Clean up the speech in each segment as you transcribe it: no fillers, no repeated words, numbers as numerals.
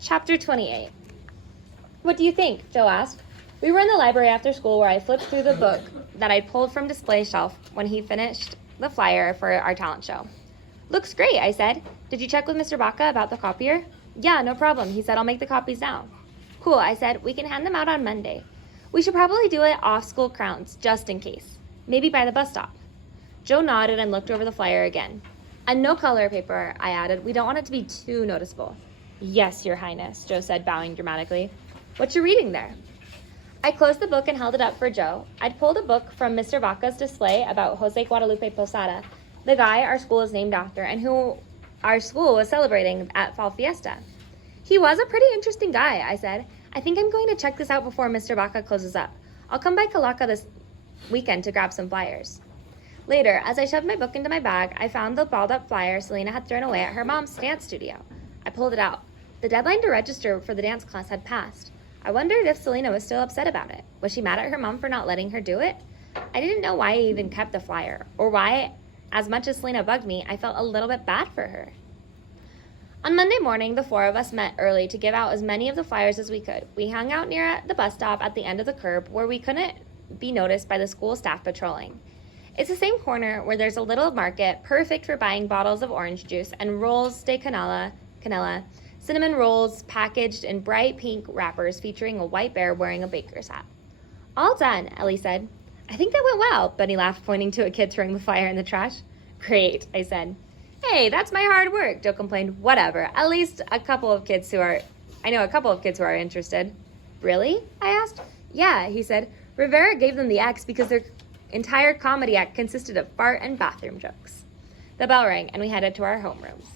Chapter 28. What do you think? Joe asked. We were in the library after school where I flipped through the book that I'd pulled from display shelf when he finished the flyer for our talent show. Looks great, I said. Did you check with Mr. Baca about the copier? Yeah, no problem. He said I'll make the copies now. Cool, I said. We can hand them out on Monday. We should probably do it off school grounds, just in case. Maybe by the bus stop. Joe nodded and looked over the flyer again. And no color paper, I added. We don't want it to be too noticeable. Yes, Your Highness, Joe said, bowing dramatically. What you reading there? I closed the book and held it up for Joe. I'd pulled a book from Mr. Baca's display about Jose Guadalupe Posada, the guy our school is named after and who our school was celebrating at Fall Fiesta. He was a pretty interesting guy, I said. I think I'm going to check this out before Mr. Baca closes up. I'll come by Calaca this weekend to grab some flyers. Later, as I shoved my book into my bag, I found the balled-up flyer Selena had thrown away at her mom's dance studio. I pulled it out. The deadline to register for the dance class had passed. I wondered if Selena was still upset about it. Was she mad at her mom for not letting her do it? I didn't know why I even kept the flyer, or why, as much as Selena bugged me, I felt a little bit bad for her. On Monday morning, the four of us met early to give out as many of the flyers as we could. We hung out near the bus stop at the end of the curb where we couldn't be noticed by the school staff patrolling. It's the same corner where there's a little market perfect for buying bottles of orange juice and rolls de canela, cinnamon rolls packaged in bright pink wrappers featuring a white bear wearing a baker's hat. All done, Ellie said. I think that went well, Bunny laughed, pointing to a kid throwing the flyer in the trash. Great, I said. Hey, that's my hard work, Joe complained. Whatever, at least I know a couple of kids who are interested. Really? I asked. Yeah, he said. Rivera gave them the X because their entire comedy act consisted of fart and bathroom jokes. The bell rang, and we headed to our homerooms.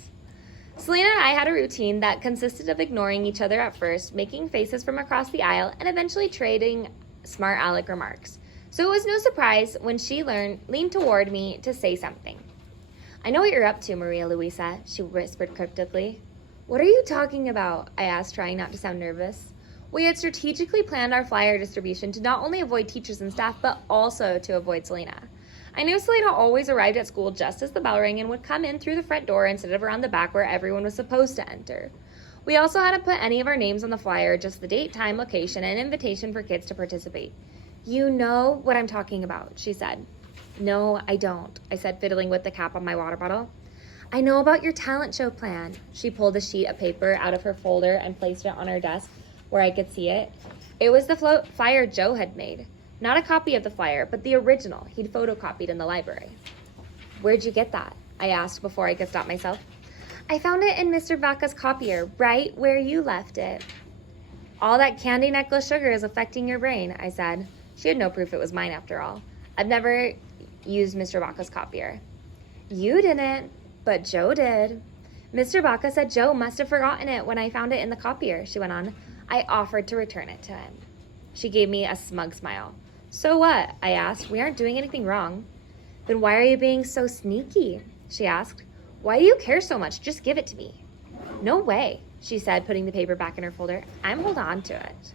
Selena and I had a routine that consisted of ignoring each other at first, making faces from across the aisle, and eventually trading smart aleck remarks. So it was no surprise when she leaned toward me to say something. I know what you're up to, Maria Luisa, she whispered cryptically. What are you talking about? I asked, trying not to sound nervous. We had strategically planned our flyer distribution to not only avoid teachers and staff, but also to avoid Selena. I knew Selena always arrived at school just as the bell rang and would come in through the front door instead of around the back where everyone was supposed to enter. We also hadn't put any of our names on the flyer, just the date, time, location, and invitation for kids to participate. You know what I'm talking about, she said. No, I don't, I said, fiddling with the cap on my water bottle. I know about your talent show plan. She pulled a sheet of paper out of her folder and placed it on her desk where I could see it. It was the flyer Joe had made. Not a copy of the flyer, but the original he'd photocopied in the library. Where'd you get that? I asked before I could stop myself. I found it in Mr. Baca's copier, right where you left it. All that candy necklace sugar is affecting your brain, I said. She had no proof it was mine after all. I've never used Mr. Baca's copier. You didn't, but Joe did. Mr. Baca said Joe must have forgotten it when I found it in the copier, she went on. I offered to return it to him. She gave me a smug smile. So what? I asked. We aren't doing anything wrong. Then why are you being so sneaky? She asked. Why do you care so much? Just give it to me. No way, she said, putting the paper back in her folder. I'm holding on to it.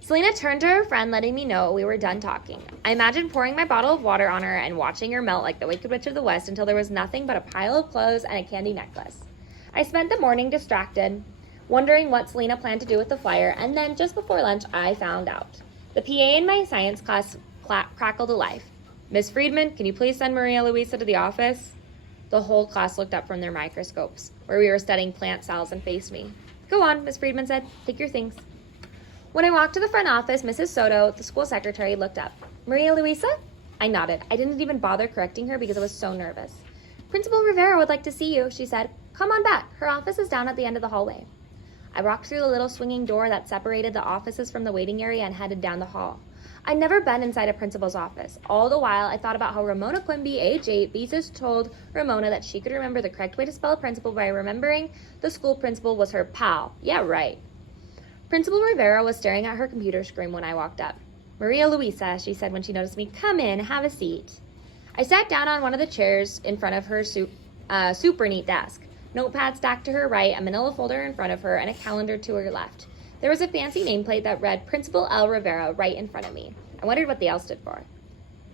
Selena turned to her friend, letting me know we were done talking. I imagined pouring my bottle of water on her and watching her melt like the Wicked Witch of the West until there was nothing but a pile of clothes and a candy necklace. I spent the morning distracted, wondering what Selena planned to do with the flyer, and then just before lunch, I found out. The PA in my science class crackled to life. Miss Friedman, can you please send Maria Luisa to the office? The whole class looked up from their microscopes, where we were studying plant cells, and faced me. Go on, Miss Friedman said. Take your things. When I walked to the front office, Mrs. Soto, the school secretary, looked up. Maria Luisa? I nodded. I didn't even bother correcting her because I was so nervous. Principal Rivera would like to see you, she said. Come on back. Her office is down at the end of the hallway. I walked through the little swinging door that separated the offices from the waiting area and headed down the hall. I'd never been inside a principal's office. All the while, I thought about how Ramona Quimby, age 8, Beezus told Ramona that she could remember the correct way to spell a principal by remembering the school principal was her pal. Yeah, right. Principal Rivera was staring at her computer screen when I walked up. Maria Luisa, she said when she noticed me. Come in, have a seat. I sat down on one of the chairs in front of her super neat desk. Notepad stacked to her right, a manila folder in front of her, and a calendar to her left. There was a fancy nameplate that read Principal L. Rivera right in front of me. I wondered what the L stood for.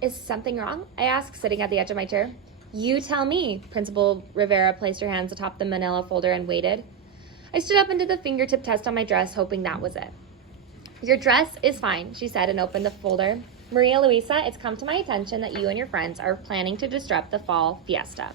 Is something wrong? I asked, sitting at the edge of my chair. You tell me. Principal Rivera placed her hands atop the manila folder and waited. I stood up and did the fingertip test on my dress, hoping that was it. Your dress is fine, she said and opened the folder. Maria Luisa, it's come to my attention that you and your friends are planning to disrupt the fall fiesta.